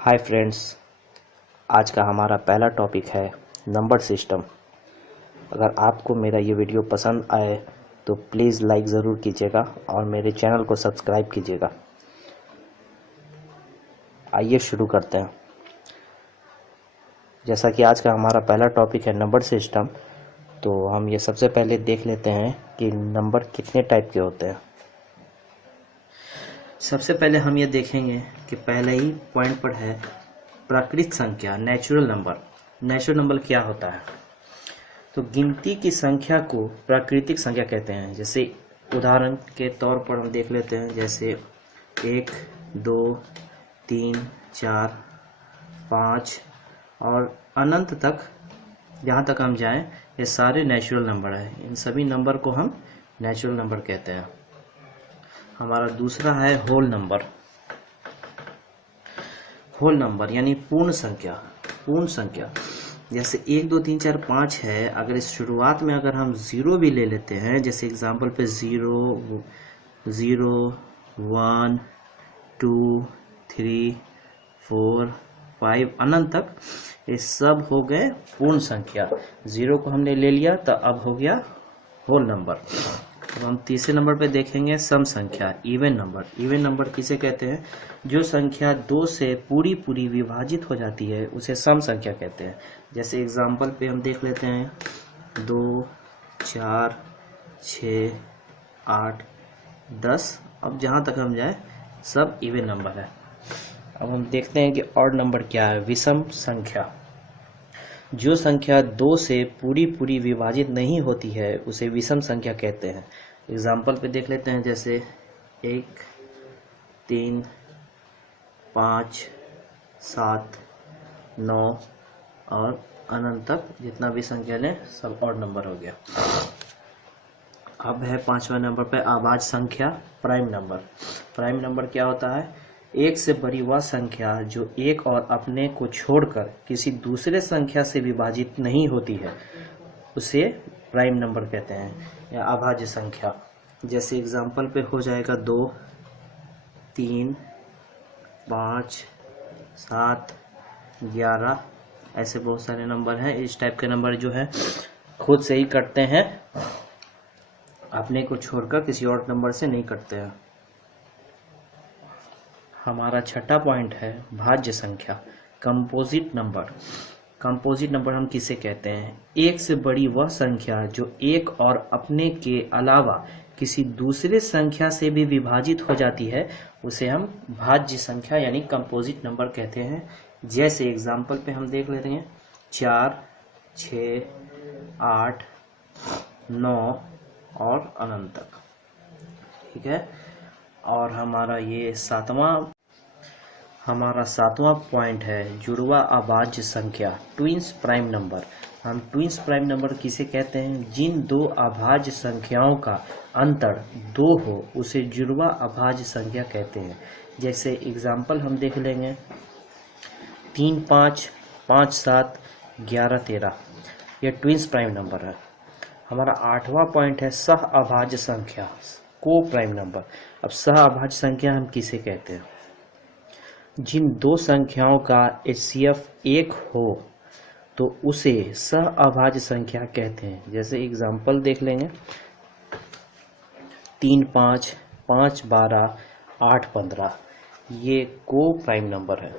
Hi friends, आज का हमारा पहला टॉपिक है नंबर सिस्टम। अगर आपको मेरा ये वीडियो पसंद आए तो प्लीज़ लाइक ज़रूर कीजिएगा और मेरे चैनल को सब्सक्राइब कीजिएगा। आइए शुरू करते हैं। जैसा कि आज का हमारा पहला टॉपिक है नंबर सिस्टम, तो हम ये सबसे पहले देख लेते हैं कि नंबर कितने टाइप के होते हैं। सबसे पहले हम ये देखेंगे कि पहले ही पॉइंट पर है प्राकृत संख्या, नेचुरल नंबर। नेचुरल नंबर क्या होता है? तो गिनती की संख्या को प्राकृतिक संख्या कहते हैं। जैसे उदाहरण के तौर पर हम देख लेते हैं, जैसे 1, 2, 3, 4, 5 और अनंत तक, जहाँ तक हम जाएं, ये सारे नेचुरल नंबर हैं। इन सभी नंबर को हम नेचुरल नंबर कहते हैं। हमारा दूसरा है होल नंबर। होल नंबर यानी पूर्ण संख्या। पूर्ण संख्या जैसे 1, 2, 3, 4, 5 है। अगर इस शुरुआत में अगर हम 0 भी ले लेते हैं, जैसे एग्जांपल पे 0, 0, 1, 2, 3, 4, 5 अनंत तक, ये सब हो गए पूर्ण संख्या। 0 को हमने ले लिया तो अब हो गया होल नंबर। अब हम तीसरे नंबर पे देखेंगे सम संख्या, इवन नंबर। इवन नंबर किसे कहते हैं? जो संख्या 2 से पूरी पूरी विभाजित हो जाती है उसे सम संख्या कहते हैं। जैसे एग्जांपल पे हम देख लेते हैं 2, 4, 6, 8, 10। अब जहाँ तक हम जाए सब इवन नंबर है। अब हम देखते हैं कि ऑड नंबर क्या है। विषम संख्या। जो संख्या 2 से पूरी पूरी विभाजित नहीं होती है उसे विषम संख्या कहते हैं। एग्जाम्पल पे देख लेते हैं, जैसे 1, 3, 5, 7, 9 और अनंत तक जितना भी संख्या लें सब ऑड नंबर हो गया। अब है 5वां नंबर पे अभाज्य संख्या, प्राइम नंबर। प्राइम नंबर क्या होता है? एक से बड़ी वह संख्या जो एक और अपने को छोड़कर किसी दूसरे संख्या से विभाजित नहीं होती है उसे प्राइम नंबर कहते हैं, या अभाज्य संख्या। जैसे एग्जांपल पे हो जाएगा 2, 3, 5, 7, 11, ऐसे बहुत सारे नंबर हैं। इस टाइप के नंबर जो है खुद से ही कटते हैं, अपने को छोड़कर किसी और नंबर से नहीं कटते हैं। हमारा छठा पॉइंट है भाज्य संख्या, कंपोजिट नंबर। कंपोजिट नंबर हम किसे कहते हैं? एक से बड़ी वह संख्या जो एक और अपने के अलावा किसी दूसरे संख्या से भी विभाजित हो जाती है उसे हम भाज्य संख्या यानी कंपोजिट नंबर कहते हैं। जैसे एग्जांपल पे हम देख लेते हैं 4, 6, 8, 9 और अनंत तक। ठीक है। और हमारा सातवां पॉइंट है जुड़वा अभाज्य संख्या, ट्विंस प्राइम नंबर। हम ट्विंस प्राइम नंबर किसे कहते हैं? जिन दो अभाज्य संख्याओं का अंतर 2 हो उसे जुड़वा अभाज्य संख्या कहते हैं। जैसे एग्जांपल हम देख लेंगे 3, 5, 5, 7, 11, 13, ये ट्विंस प्राइम नंबर है। हमारा 8वां पॉइंट है सह अभाज्य संख्या, को प्राइम नंबर। अब सह अभाज्य संख्या हम किसे कहते हैं? जिन दो संख्याओं का HCF 1 हो तो उसे सह अभाज्य संख्या कहते हैं। जैसे एग्जांपल देख लेंगे 3, 5, 5, 12, 8, 15, ये को प्राइम नंबर है।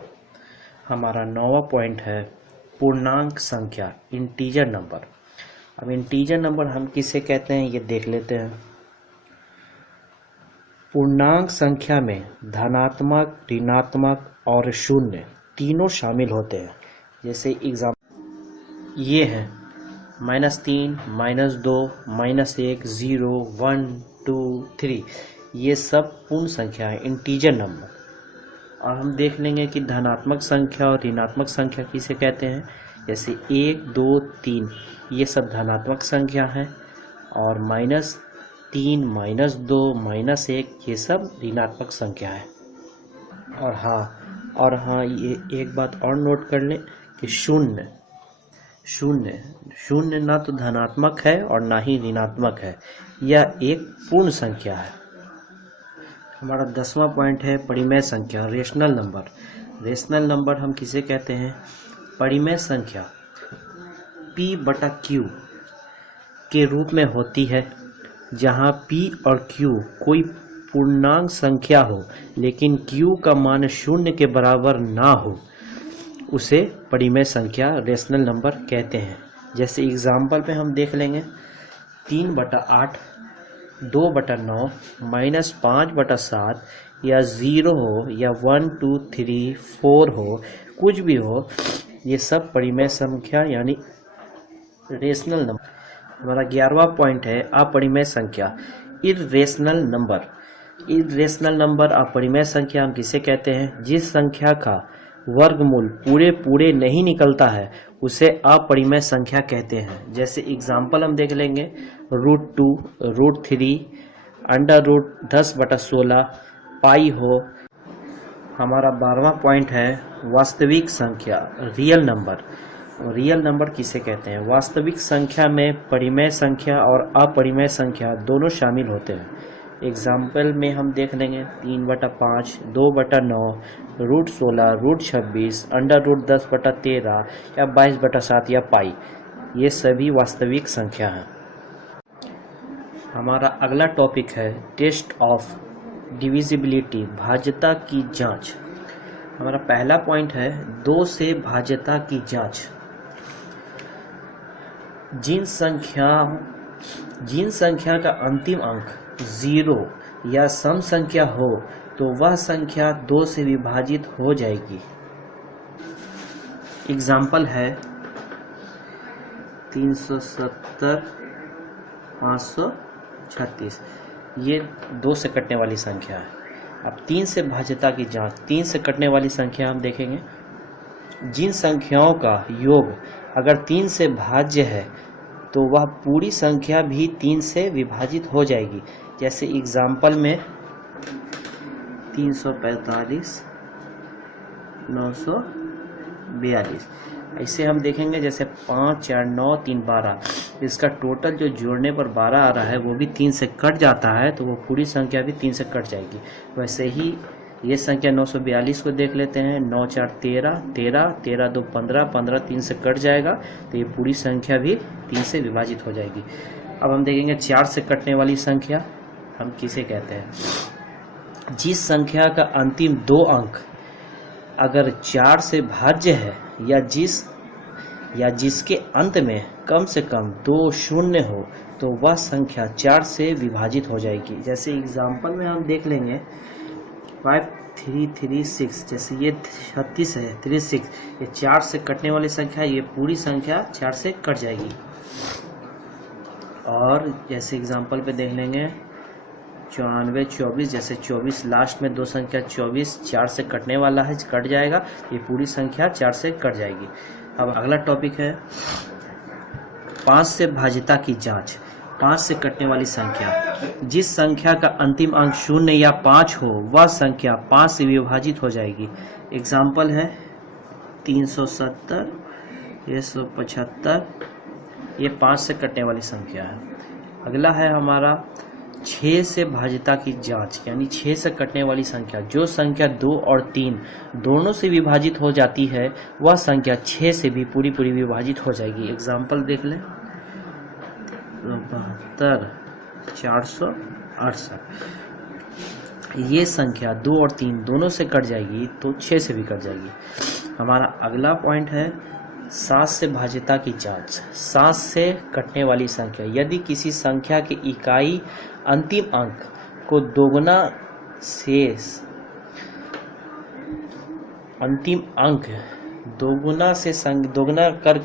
हमारा 9वां पॉइंट है पूर्णांक संख्या, इंटीजर नंबर। अब इंटीजर नंबर हम किसे कहते हैं ये देख लेते हैं। पूर्णांक संख्या में धनात्मक, ऋणात्मक और शून्य तीनों शामिल होते हैं। जैसे एग्जाम्पल ये हैं -3, -2, -1, 0, 1, 2, 3, ये सब पूर्ण संख्या है, इंटीजर नंबर। और हम देख लेंगे कि धनात्मक संख्या और ऋणात्मक संख्या किसे कहते हैं। जैसे 1, 2, 3, ये सब धनात्मक संख्या है, और -3, -2, -1 ये सब ऋणात्मक संख्या है। और हाँ, ये एक बात और नोट कर लें कि शून्य ना तो धनात्मक है और ना ही ऋणात्मक है, यह एक पूर्ण संख्या है। हमारा 10वां पॉइंट है परिमेय संख्या, रेशनल नंबर। रेशनल नंबर हम किसे कहते हैं? परिमेय संख्या P बटा Q के रूप में होती है, जहाँ P और Q कोई पूर्णांक संख्या हो लेकिन Q का मान 0 के बराबर ना हो, उसे परिमेय संख्या रेशनल नंबर कहते हैं। जैसे एग्जाम्पल पे हम देख लेंगे 3/8, 2/9, -5/7 या 0 हो या 1 2 3 4 हो, कुछ भी हो, ये सब परिमेय संख्या यानी रेशनल नंबर। हमारा 11वां पॉइंट है अपरिमेय संख्या, इर्रेशनल नंबर। इर्रेशनल नंबर अपरिमेय संख्या हम किसे कहते हैं? जिस संख्या का वर्गमूल पूरे नहीं निकलता है उसे अपरिमेय संख्या कहते हैं। जैसे एग्जाम्पल हम देख लेंगे √2, √3, √10/16, पाई हो। हमारा 12वां पॉइंट है वास्तविक संख्या, रियल नंबर। रियल नंबर किसे कहते हैं? वास्तविक संख्या में परिमेय संख्या और अपरिमेय संख्या दोनों शामिल होते हैं। एग्जाम्पल में हम देख लेंगे 3/5, 2/9, √16, √26, √10/13 या 22/7 या पाई, ये सभी वास्तविक संख्या हैं। हमारा अगला टॉपिक है टेस्ट ऑफ डिविजिबिलिटी, भाज्यता की जांच। हमारा पहला पॉइंट है 2 से भाज्यता की जांच। जिन संख्या का अंतिम अंक 0 या सम संख्या हो तो वह संख्या 2 से विभाजित हो जाएगी। एग्जाम्पल है 370, 536, ये 2 से कटने वाली संख्या है। अब 3 से भाज्यता की जांच, 3 से कटने वाली संख्या हम देखेंगे। जिन संख्याओं का योग अगर 3 से भाज्य है तो वह पूरी संख्या भी 3 से विभाजित हो जाएगी। जैसे एग्जाम्पल में 345, 942, ऐसे हम देखेंगे। जैसे 5 4 9 3 12, इसका टोटल जो जोड़ने पर 12 आ रहा है वो भी 3 से कट जाता है, तो वो पूरी संख्या भी 3 से कट जाएगी। वैसे ही ये संख्या 942 को देख लेते हैं। 9 4 13, 13, 13 2 15, 15 3 से कट जाएगा, तो ये पूरी संख्या भी 3 से विभाजित हो जाएगी। अब हम देखेंगे 4 से कटने वाली संख्या हम किसे कहते हैं? जिस संख्या का अंतिम 2 अंक अगर 4 से भाज्य है या जिसके अंत में कम से कम 2 शून्य हो तो वह संख्या 4 से विभाजित हो जाएगी। जैसे एग्जाम्पल में हम देख लेंगे 5336, जैसे ये 36 है, 36, ये 4 से कटने वाली संख्या, ये पूरी संख्या 4 से कट जाएगी। और जैसे एग्जाम्पल पे देख लेंगे 94 24, जैसे 24 लास्ट में 2 संख्या 24 4 से कटने वाला है, कट जाएगा, ये पूरी संख्या 4 से कट जाएगी। अब अगला टॉपिक है 5 से भाज्यता की जांच। 5 से कटने वाली संख्या, जिस संख्या का अंतिम अंक 0 या 5 हो वह संख्या 5 से विभाजित हो जाएगी। एग्जाम्पल है 370, 175, ये 5 से कटने वाली संख्या है। अगला है हमारा 6 से भाज्यता की जांच, यानी 6 से कटने वाली संख्या, जो संख्या 2 और 3 दोनों से विभाजित हो जाती है वह संख्या 6 से भी पूरी विभाजित हो जाएगी। एग्जाम्पल देख लें 72, 468, ये संख्या 2 और 3 दोनों से कट जाएगी तो 6 से भी कट जाएगी। हमारा अगला पॉइंट है 7 से भाज्यता की जांच। 7 से कटने वाली संख्या, यदि किसी संख्या की इकाई अंतिम अंक को दोगुना कर।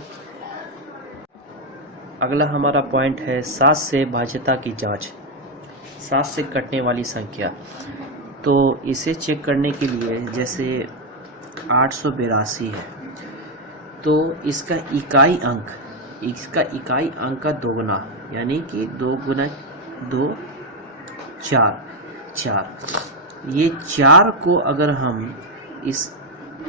अगला हमारा पॉइंट है 7 से भाज्यता की जांच। 7 से कटने वाली संख्या, तो इसे चेक करने के लिए जैसे 882 है तो इसका इकाई अंक का दोगुना, यानी कि 2 गुना 2 4। ये 4 को अगर हम इस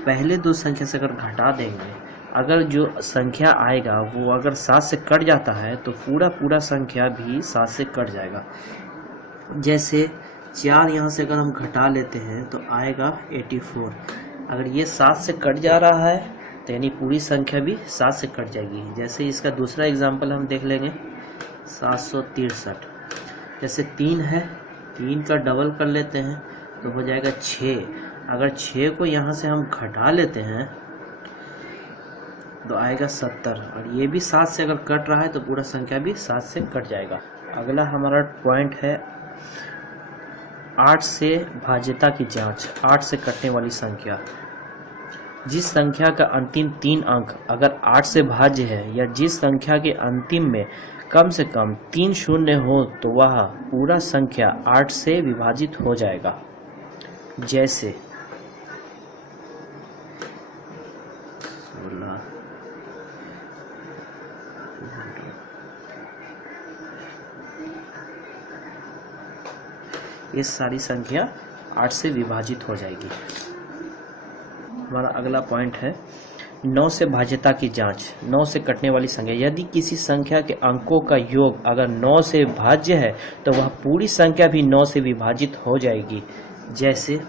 पहले 2 संख्या से अगर घटा देंगे, अगर जो संख्या आएगा वो अगर 7 से कट जाता है तो पूरा संख्या भी 7 से कट जाएगा। जैसे 4 यहाँ से अगर हम घटा लेते हैं तो आएगा 84, अगर ये 7 से कट जा रहा है तो यानी पूरी संख्या भी 7 से कट जाएगी। जैसे इसका दूसरा एग्जाम्पल हम देख लेंगे 763। जैसे 3 है, 3 का डबल कर लेते हैं तो हो जाएगा 6। अगर 6 को यहाँ से हम घटा लेते हैं तो आएगा 70, और ये भी 7 से अगर कट रहा है तो पूरा संख्या भी 7 से कट जाएगा। अगला हमारा पॉइंट है 8 से भाज्यता की जांच। 8 से कटने वाली संख्या, जिस संख्या का अंतिम 3 अंक अगर 8 से भाज्य है या जिस संख्या के अंतिम में कम से कम 3 शून्य हो तो वह पूरा संख्या 8 से विभाजित हो जाएगा। जैसे 16, ये सारी संख्या 8 से विभाजित हो जाएगी। हमारा अगला पॉइंट है 9 से भाज्यता की जांच। 9 से कटने वाली संख्या, यदि किसी संख्या के अंकों का योग अगर 9 से भाज्य है तो वह पूरी संख्या भी 9 से विभाजित हो जाएगी। जैसे